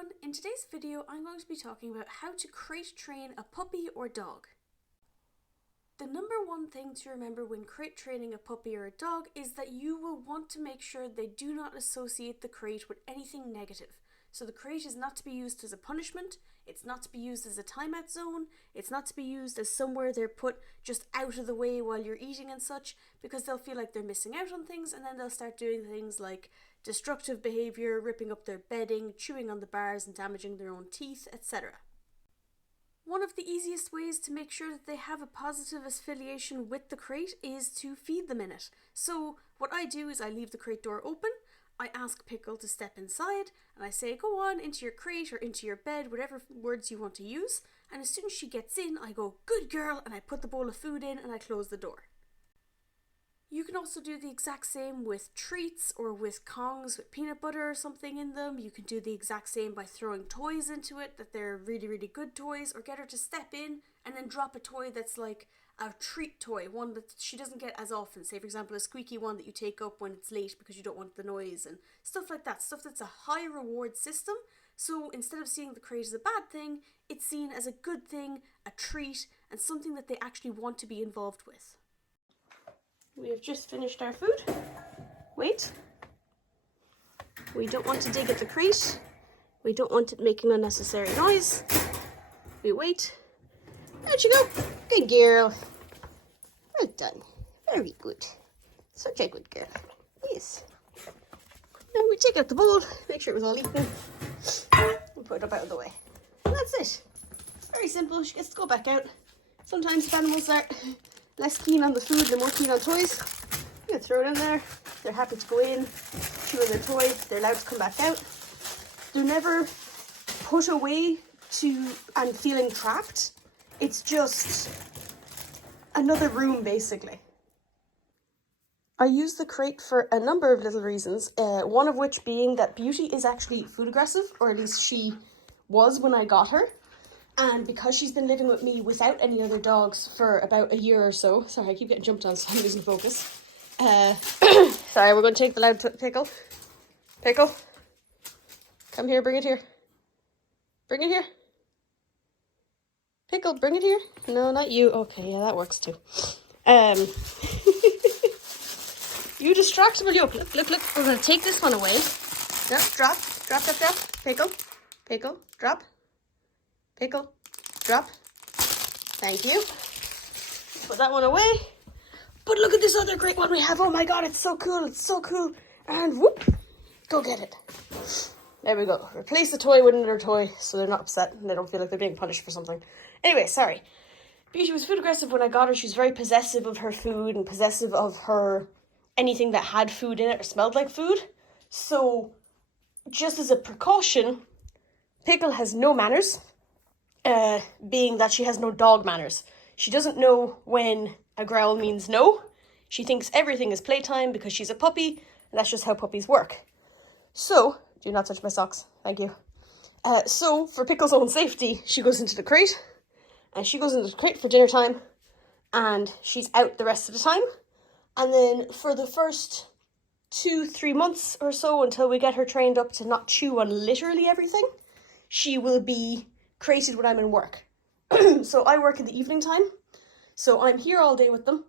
everyone, in today's video I'm going to be talking about how to crate train a puppy or dog. The number one thing to remember when crate training a puppy or a dog is that you will want to make sure they do not associate the crate with anything negative. So the crate is not to be used as a punishment, it's not to be used as a timeout zone, it's not to be used as somewhere they're put just out of the way while you're eating and such, because they'll feel like they're missing out on things and then they'll start doing things like destructive behaviour, ripping up their bedding, chewing on the bars and damaging their own teeth, etc. One of the easiest ways to make sure that they have a positive affiliation with the crate is to feed them in it. So what I do is I leave the crate door open, I ask Pickle to step inside, and I say go on into your crate or into your bed, whatever words you want to use, and as soon as she gets in I go good girl and I put the bowl of food in and I close the door. You can also do the exact same with treats or with Kongs with peanut butter or something in them. You can do the exact same by throwing toys into it, that they're really good toys, or get her to step in and then drop a toy that's like a treat toy, one that she doesn't get as often. Say for example a squeaky one that you take up when it's late because you don't want the noise and stuff like that. Stuff that's a high reward system. So instead of seeing the crate as a bad thing, it's seen as a good thing, a treat, and something that they actually want to be involved with. We have just finished our food. Wait. We don't want to dig at the crate. We don't want it making unnecessary noise. We wait. Out you go. Good girl. Well done. Very good. Such a good girl. Yes. Now we take out the bowl, make sure it was all eaten, and put it up out of the way. And that's it. Very simple. She gets to go back out. Sometimes if animals are less keen on the food, they're more keen on toys. You can throw it in there. They're happy to go in, chew on their toy. They're allowed to come back out. They're never put away and feeling trapped. It's just another room, basically. I use the crate for a number of little reasons, one of which being that Beauty is actually food aggressive, or at least she was when I got her. And because she's been living with me without any other dogs for about a year or so. Sorry, I keep getting jumped on, so I'm losing focus. Sorry, we're going to take the loud Pickle. Pickle. Come here, bring it here. Bring it here. Pickle, bring it here. No, not you. Okay, yeah, that works too. You distractible you. Look. We're going to take this one away. No, drop. Pickle. Pickle, drop. Pickle, drop. Thank you. Put that one away. But look at this other great one we have. Oh my god, it's so cool. And whoop, go get it. There we go. Replace the toy with another toy so they're not upset and they don't feel like they're being punished for something. Anyway, sorry. Beauty was food aggressive when I got her. She was very possessive of her food and possessive of her anything that had food in it or smelled like food. So, just as a precaution, Pickle has no manners. Being that she has no dog manners. She doesn't know when a growl means no. She thinks everything is playtime because she's a puppy, and that's just how puppies work. So, do not touch my socks, thank you. So, for Pickle's own safety, she goes into the crate, and she goes into the crate for dinner time, and she's out the rest of the time. And then for the first 2-3 months or so, until we get her trained up to not chew on literally everything, she will be crated when I'm in work. So I work in the evening time, so I'm here all day with them,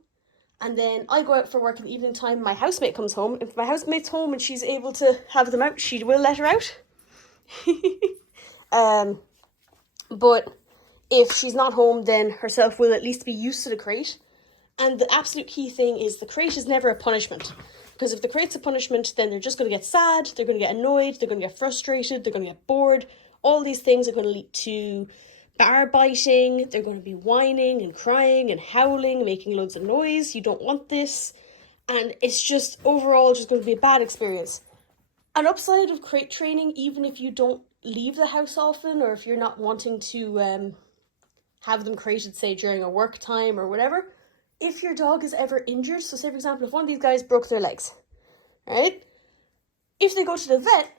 and then I go out for work in the evening time. My housemate comes home. If my housemate's home and she's able to have them out, she will let her out. But if she's not home, then herself will at least be used to the crate. And the absolute key thing is the crate is never a punishment, because if the crate's a punishment, then they're just going to get sad, they're going to get annoyed, they're going to get frustrated, they're going to get bored. All these things are going to lead to bar biting. They're going to be whining and crying and howling, making loads of noise. You don't want this. And it's just overall just going to be a bad experience. An upside of crate training, even if you don't leave the house often, or if you're not wanting to have them crated, say, during a work time or whatever, if your dog is ever injured, so say, for example, if one of these guys broke their legs, right? If they go to the vet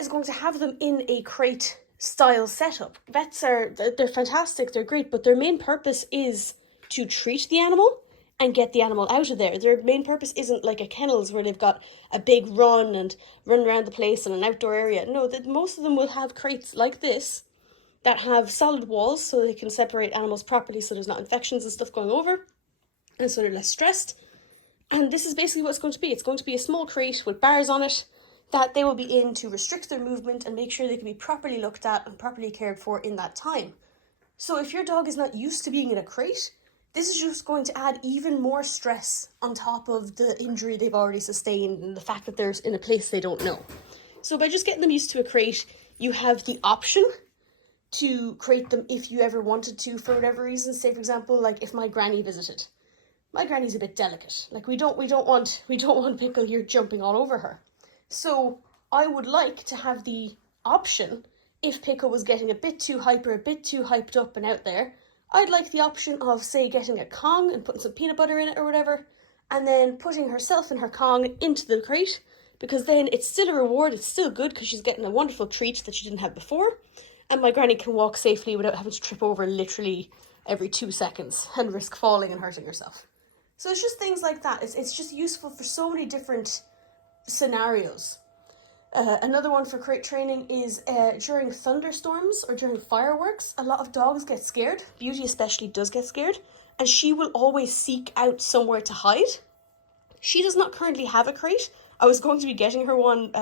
is going to have them in a crate style setup. Vets they're fantastic, they're great, but their main purpose is to treat the animal. and get the animal out of there. Their main purpose isn't like a kennels where they've got a big run and run around the place and an outdoor area. No, that most of them will have crates like this that have solid walls so they can separate animals properly so there's not infections and stuff going over, and so they're less stressed. And this is basically what it's going to be. It's going to be a small crate with bars on it that they will be in to restrict their movement and make sure they can be properly looked at and properly cared for in that time. So if your dog is not used to being in a crate, this is just going to add even more stress on top of the injury they've already sustained and the fact that they're in a place they don't know. So by just getting them used to a crate, you have the option to crate them if you ever wanted to for whatever reason. Say for example, like if my granny visited. My granny's a bit delicate. Like we don't want Pickle here jumping all over her. So I would like to have the option, if Pickle was getting a bit too hyper, a bit too hyped up and out there, I'd like the option of, say, getting a Kong and putting some peanut butter in it or whatever, and then putting herself and her Kong into the crate, because then it's still a reward, it's still good because she's getting a wonderful treat that she didn't have before, and my granny can walk safely without having to trip over literally every 2 seconds and risk falling and hurting herself. So it's just things like that. It's just useful for so many different scenarios. Another one for crate training is during thunderstorms or during fireworks, a lot of dogs get scared. Beauty especially does get scared, and she will always seek out somewhere to hide. She does not currently have a crate. I was going to be getting her one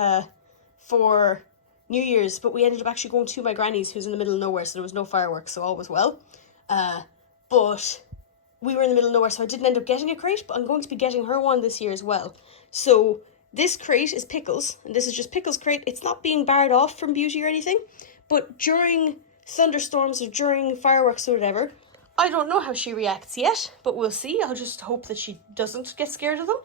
for New Year's, but we ended up actually going to my granny's, who's in the middle of nowhere, so there was no fireworks, so all was well. But we were in the middle of nowhere, so I didn't end up getting a crate, but I'm going to be getting her one this year as well. So this crate is Pickles, and this is just Pickles' crate. It's not being barred off from Beauty or anything, but during thunderstorms or during fireworks or whatever, I don't know how she reacts yet, but we'll see. I'll just hope that she doesn't get scared of them,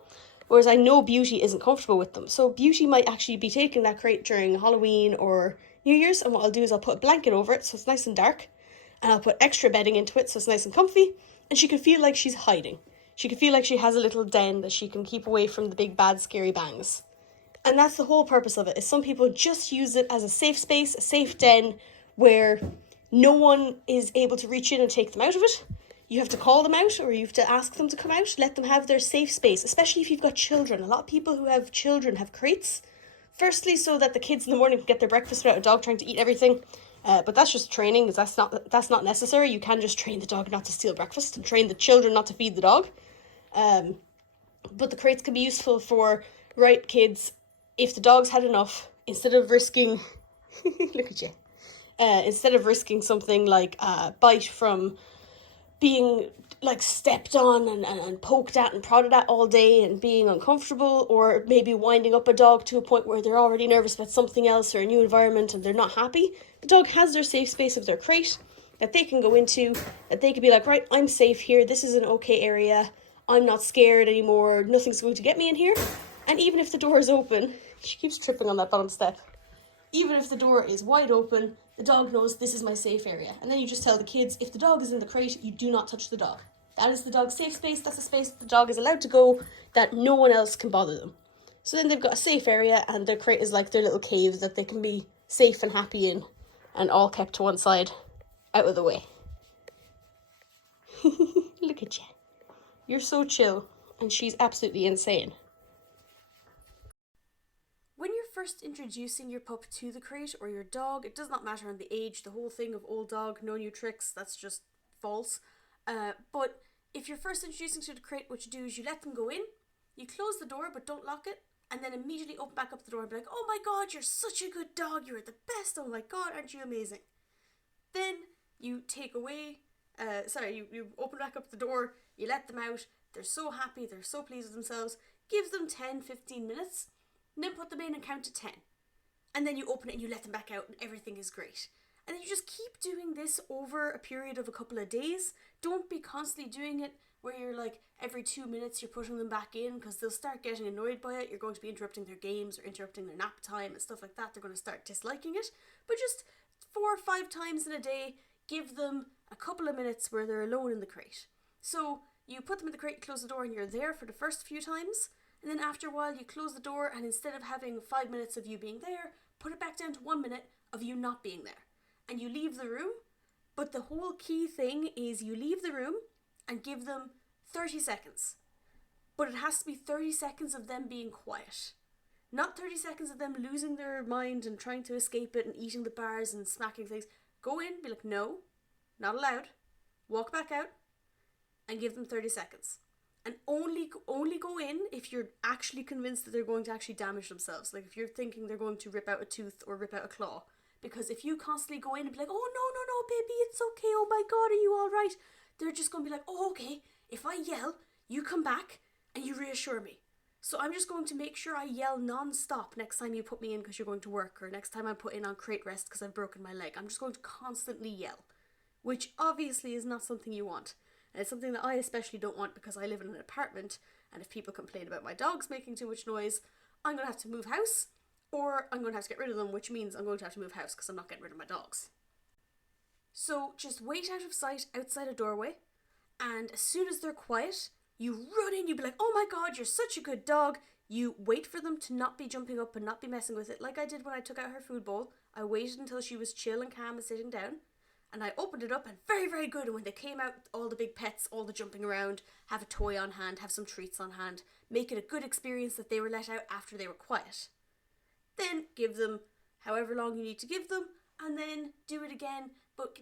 whereas I know Beauty isn't comfortable with them. So Beauty might actually be taking that crate during Halloween or New Year's, and what I'll do is I'll put a blanket over it so it's nice and dark, and I'll put extra bedding into it so it's nice and comfy, and she can feel like she's hiding. She can feel like she has a little den that she can keep away from the big bad scary bangs. And that's the whole purpose of it, is some people just use it as a safe space, a safe den, where no one is able to reach in and take them out of it. You have to call them out, or you have to ask them to come out, let them have their safe space, especially if you've got children. A lot of people who have children have crates. Firstly, so that the kids in the morning can get their breakfast without a dog trying to eat everything. But that's just training, because that's not necessary. You can just train the dog not to steal breakfast and train the children not to feed the dog. But the crates can be useful for, right, kids, if the dog's had enough, instead of risking, look at you, instead of risking something like a bite from being like stepped on and poked at and prodded at all day and being uncomfortable, or maybe winding up a dog to a point where they're already nervous about something else or a new environment and they're not happy, the dog has their safe space of their crate that they can go into, that they can be like, right, I'm safe here, this is an okay area, I'm not scared anymore, nothing's going to get me in here. And even if the door is open, she keeps tripping on that bottom step, even if the door is wide open, the dog knows this is my safe area. And then you just tell the kids, if the dog is in the crate, you do not touch the dog. That is the dog's safe space. That's a space the dog is allowed to go, that no one else can bother them. So then they've got a safe area, and their crate is like their little cave that they can be safe and happy in, and all kept to one side, out of the way. Look at you. You're so chill, and she's absolutely insane. When you're first introducing your pup to the crate or your dog, it does not matter on the age, the whole thing of old dog, no new tricks, that's just false. But if you're first introducing to the crate, what you do is you let them go in, you close the door but don't lock it, and then immediately open back up the door and be like, oh my god, you're such a good dog, you're the best, oh my god, aren't you amazing? Then you take away, you open back up the door, you let them out, they're so happy, they're so pleased with themselves, give them 10-15 minutes, and then put them in and count to 10. And then you open it and you let them back out and everything is great. And then you just keep doing this over a period of a couple of days. Don't be constantly doing it where you're like every 2 minutes you're putting them back in, because they'll start getting annoyed by it. You're going to be interrupting their games or interrupting their nap time and stuff like that. They're going to start disliking it. But just 4 or 5 times in a day, give them a couple of minutes where they're alone in the crate. So you put them in the crate, close the door, and you're there for the first few times. And then after a while you close the door, and instead of having 5 minutes of you being there, put it back down to 1 minute of you not being there. And you leave the room, but the whole key thing is you leave the room and give them 30 seconds. But it has to be 30 seconds of them being quiet. Not 30 seconds of them losing their mind and trying to escape it and eating the bars and smacking things. Go in, be like, no, not allowed. Walk back out and give them 30 seconds. And only go in if you're actually convinced that they're going to actually damage themselves. Like if you're thinking they're going to rip out a tooth or rip out a claw. Because if you constantly go in and be like, oh no, baby, it's okay, oh my god, are you alright? They're just going to be like, oh okay, if I yell, you come back and you reassure me. So I'm just going to make sure I yell non-stop next time you put me in because you're going to work, or next time I'm put in on crate rest because I've broken my leg. I'm just going to constantly yell, which obviously is not something you want. And it's something that I especially don't want because I live in an apartment, and if people complain about my dogs making too much noise, I'm going to have to move house, or I'm going to have to get rid of them, which means I'm going to have to move house because I'm not getting rid of my dogs. So just wait out of sight outside a doorway, and as soon as they're quiet, you run in, you be like, oh my god, you're such a good dog. You wait for them to not be jumping up and not be messing with it, like I did when I took out her food bowl. I waited until she was chill and calm and sitting down, and I opened it up, and very, very good. And when they came out, all the big pets, all the jumping around, have a toy on hand, have some treats on hand, make it a good experience that they were let out after they were quiet. Then give them however long you need to give them, and then do it again, but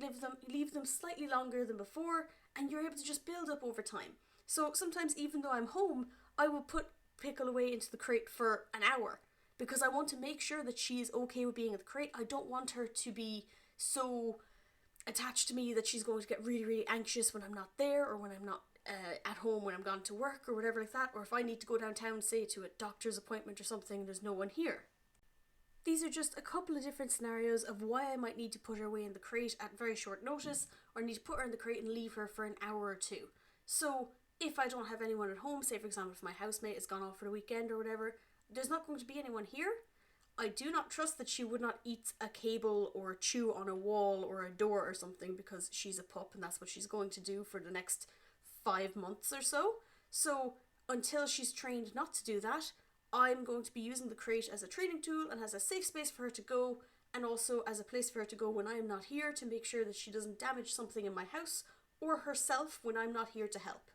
leave them slightly longer than before, and you're able to just build up over time. So sometimes even though I'm home, I will put Pickle away into the crate for an hour because I want to make sure that she is okay with being in the crate. I don't want her to be so attached to me that she's going to get really, really anxious when I'm not there, or when I'm not at home, when I'm gone to work or whatever like that, or if I need to go downtown, say to a doctor's appointment or something, and there's no one here. These are just a couple of different scenarios of why I might need to put her away in the crate at very short notice, or need to put her in the crate and leave her for an hour or two. So if I don't have anyone at home, say for example if my housemate has gone off for the weekend or whatever, there's not going to be anyone here. I do not trust that she would not eat a cable or chew on a wall or a door or something, because she's a pup and that's what she's going to do for the next 5 months or so. So until she's trained not to do that, I'm going to be using the crate as a training tool and as a safe space for her to go, and also as a place for her to go when I'm not here, to make sure that she doesn't damage something in my house or herself when I'm not here to help.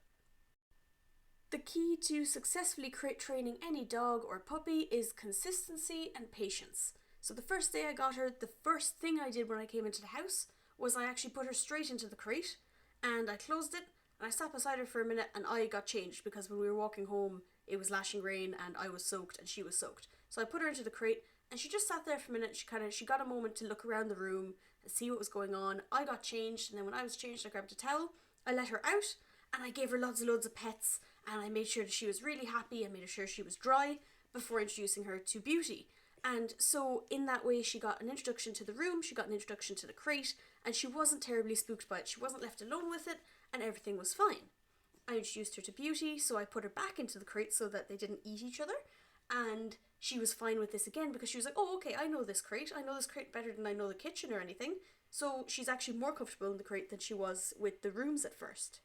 The key to successfully crate training any dog or puppy is consistency and patience. So the first day I got her, the first thing I did when I came into the house was I actually put her straight into the crate, and I closed it, and I sat beside her for a minute, and I got changed because when we were walking home it was lashing rain and I was soaked and she was soaked. So I put her into the crate and she just sat there for a minute. She got a moment to look around the room and see what was going on. I got changed, and then when I was changed I grabbed a towel, I let her out, and I gave her loads and loads of pets, and I made sure that she was really happy and made sure she was dry before introducing her to Beauty. And so in that way she got an introduction to the room, she got an introduction to the crate, and she wasn't terribly spooked by it. She wasn't left alone with it, and everything was fine. I introduced her to Beauty, so I put her back into the crate so that they didn't eat each other, and she was fine with this again because she was like, oh okay, I know this crate better than I know the kitchen or anything. So she's actually more comfortable in the crate than she was with the rooms at first.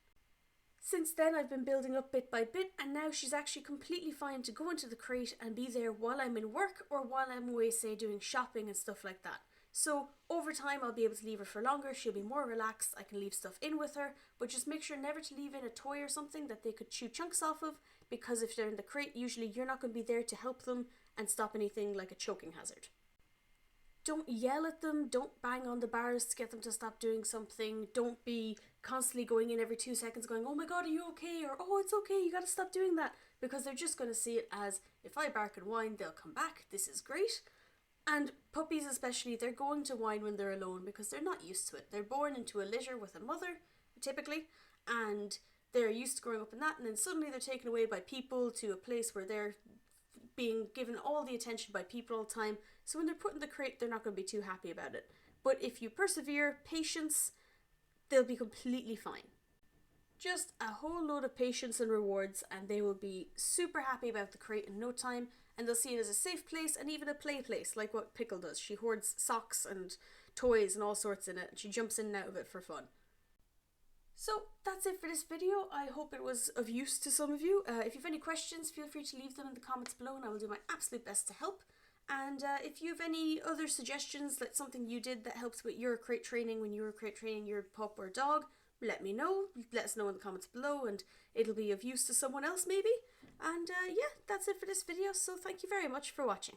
Since then I've been building up bit by bit, and now she's actually completely fine to go into the crate and be there while I'm in work or while I'm away, say, doing shopping and stuff like that. So over time I'll be able to leave her for longer, she'll be more relaxed, I can leave stuff in with her, but just make sure never to leave in a toy or something that they could chew chunks off of, because if they're in the crate, usually you're not going to be there to help them and stop anything like a choking hazard. Don't yell at them, don't bang on the bars to get them to stop doing something, don't be constantly going in every 2 seconds going, oh my god, are you okay? Or, oh, it's okay, you gotta stop doing that. Because they're just going to see it as, if I bark and whine, they'll come back, this is great. And puppies especially, they're going to whine when they're alone because they're not used to it. They're born into a litter with a mother, typically, and they're used to growing up in that, and then suddenly they're taken away by people to a place where they're being given all the attention by people all the time. So when they're put in the crate, they're not going to be too happy about it. But if you persevere, patience, they'll be completely fine. Just a whole load of patience and rewards, and they will be super happy about the crate in no time, and they'll see it as a safe place and even a play place, like what Pickle does. She hoards socks and toys and all sorts in it, and she jumps in and out of it for fun. So that's it for this video. I hope it was of use to some of you. If you have any questions, feel free to leave them in the comments below, and I will do my absolute best to help. And if you have any other suggestions, like something you did that helps with your crate training when you were crate training your pup or dog, let me know. Let us know in the comments below. And it'll be of use to someone else maybe. And yeah, that's it for this video, so thank you very much for watching.